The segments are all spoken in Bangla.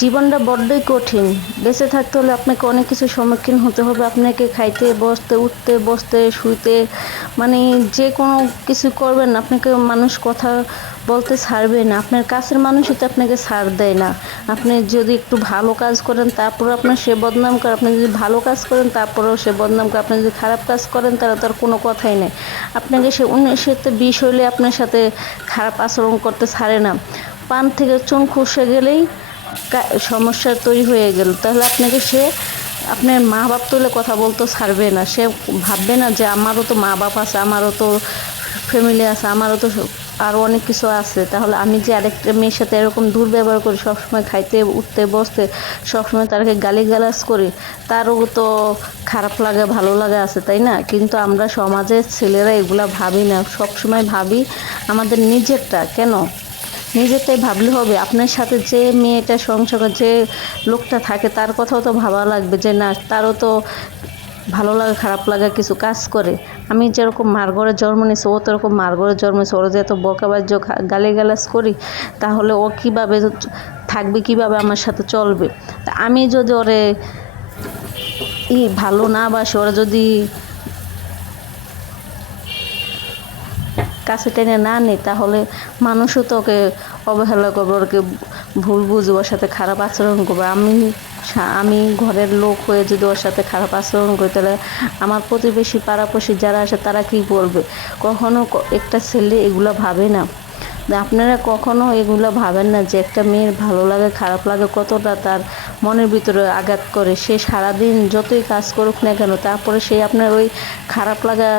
জীবনটা বড্ডই কঠিন। বেঁচে থাকতে হলে আপনাকে অনেক কিছুর সম্মুখীন হতে হবে। আপনাকে খাইতে, বসতে, উঠতে, বসতে, শুইতে, মানে যে কোনো কিছু করবেন আপনাকে মানুষ কথা বলতে ছাড়বে না। আপনার কাছের মানুষই তো আপনাকে ছাড় দেয় না। আপনি যদি একটু ভালো কাজ করেন তারপরেও আপনার সে বদনাম করে, আপনি যদি ভালো কাজ করেন তারপরেও সে বদনাম করে, আপনি যদি খারাপ কাজ করেন তাহলে তার কোনো কথাই নেই। আপনাকে সে অন্যের সাথে বিষ হইলে আপনার সাথে খারাপ আচরণ করতে ছাড়ে না। পান থেকে চুন খসে গেলেই সমস্যা তৈরি হয়ে গেল, তাহলে আপনাকে সে আপনার মা বাপ তুলে কথা বলতে ছাড়বে না। সে ভাববে না যে আমারও তো মা বাপ আছে, আমারও তো ফ্যামিলি আছে, আমারও তো আরও অনেক কিছু আছে, তাহলে আমি যে আরেকটা মেয়ের সাথে এরকম দুর্ব্যবহার করি, সবসময় খাইতে, উঠতে, বসতে, সবসময় তাকে গালিগালাজ করি, তারও তো খারাপ লাগে, ভালো লাগে আছে, তাই না? কিন্তু আমরা সমাজের ছেলেরা এগুলা ভাবি না। সবসময় ভাবি আমাদের নিজেরটা। কেন? নিজেরটাই ভাবলে হবে? আপনার সাথে যে মেয়েটা সংসার, যে লোকটা থাকে তার কথাও তো ভাবা লাগবে যে না, তারও তো ভালো লাগা খারাপ লাগা কিছু কাজ করে। আমি যেরকম মার ঘরে জন্ম নিয়েছি, ও তো এরকম মার ঘরে জন্ম নিয়েছে, ওরা যে এত বকাবাজ্য গালিগালাজ করি, তাহলে ও কীভাবে থাকবে, কীভাবে আমার সাথে চলবে? তা আমি যদি ওরে ভালো না বাসি, ওরা যদি কাছে টেনে না নেই, তাহলে মানুষও তো ওকে অবহেলা করবে, ওকে ভুল বুঝবে, ওর সাথে খারাপ আচরণ করবে। আমি ঘরের লোক হয়ে যদি ওর সাথে খারাপ আচরণ করি, তাহলে আমার প্রতিবেশী, পাড়াপড়শি যারা আসে তারা কী বলবে? কখনো একটা ছেলে এগুলো ভাবে না। আপনারা কখনো এগুলো ভাবেন না যে একটা মেয়ের ভালো লাগে খারাপ লাগে কতটা তার মনের ভিতরে আঘাত করে। সে সারাদিন যতই কাজ করুক না কেন, তারপরে সে আপনার ওই খারাপ লাগা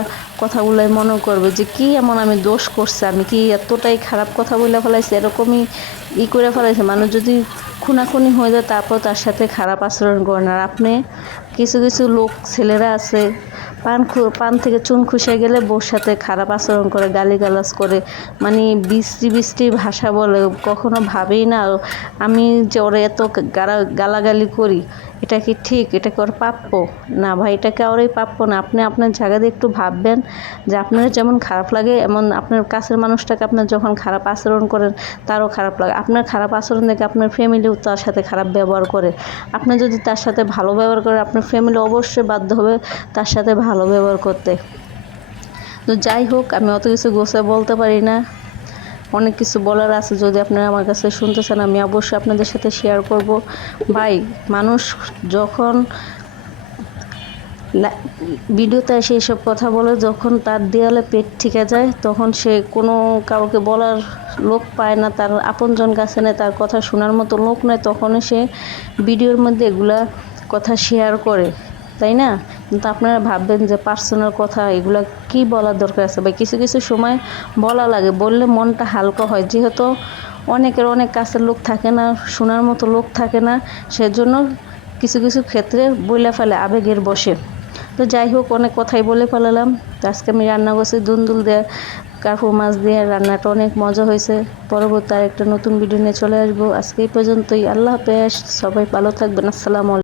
কথাগুলোই মনে করবে যে কি এমন আমি দোষ করছি, আমি কি এতটাই খারাপ কথা বলে ফেলাইছি, এরকমই করে ফেলাইছে। মানুষ যদি খুনাখুনি হয়ে যায় তারপর তার সাথে খারাপ আচরণ করেন। আর আপনি কিছু কিছু লোক ছেলেরা আছে, পান থেকে চুন খসে গেলে বউর সাথে খারাপ আচরণ করে, গালিগালাজ করে, মানে বিশ্রী বিশ্রী ভাষা বলে। কখনো ভাবেই না আমি যে ওরা এত গালাগালি করি, এটা কি ঠিক? এটা কি ওর প্রাপ্য? না ভাই, এটা কারোরই প্রাপ্য না। আপনি আপনার জায়গা দিয়ে একটু ভাববেন যে আপনার যেমন খারাপ লাগে, এমন আপনার কাছের মানুষটাকে আপনার যখন খারাপ আচরণ করেন তারও খারাপ লাগে। আপনার খারাপ আচরণ দেখে আপনার ফ্যামিলিও তার সাথে খারাপ ব্যবহার করে। আপনি যদি তার সাথে ভালো ব্যবহার করেন, আপনার ফ্যামিলি অবশ্যই বাধ্য হবে তার সাথে ভালো ব্যবহার করতে। তো যাই হোক, আমি অত কিছু গোছায় বলতে পারি না, অনেক কিছু বলার আছে। যদি আপনারা আমার কাছে শুনতে চান, আমি অবশ্যই আপনাদের সাথে শেয়ার করব। ভাই, মানুষ যখন ভিডিওতে এসে এসব কথা বলে, যখন তার দেয়ালে পেট ঠিকে যায়, তখন সে কোনো কাউকে বলার লোক পায় না, তার আপনজন কাছে নেয়, তার কথা শোনার মতো লোক নেয়, তখনই সে ভিডিওর মধ্যে এগুলা কথা শেয়ার করে, তাই না? কিন্তু আপনারা ভাববেন যে পার্সোনাল কথা এগুলা কি বলার দরকার আছে? বা কিছু কিছু সময় বলা লাগে, বললে মনটা হালকা হয়। যেহেতু অনেকের অনেক কাছের লোক থাকে না, শোনার মতো লোক থাকে না, সেজন্য কিছু কিছু ক্ষেত্রে বইলা ফেলে আবেগের বশে। তো যাই হোক, অনেক কথাই বলে ফেলালাম। তো আজকে আমি রান্না করছি দুন্দুল দিয়ে, কার্পু মাছ দিয়ে। রান্নাটা অনেক মজা হয়েছে। পরবর্তী আরেকটা নতুন ভিডিও নিয়ে চলে আসবো। আজকে এই পর্যন্তই। আল্লাহ হাফেজ। সবাই ভালো থাকবেন। আসসালামু আলাইকুম।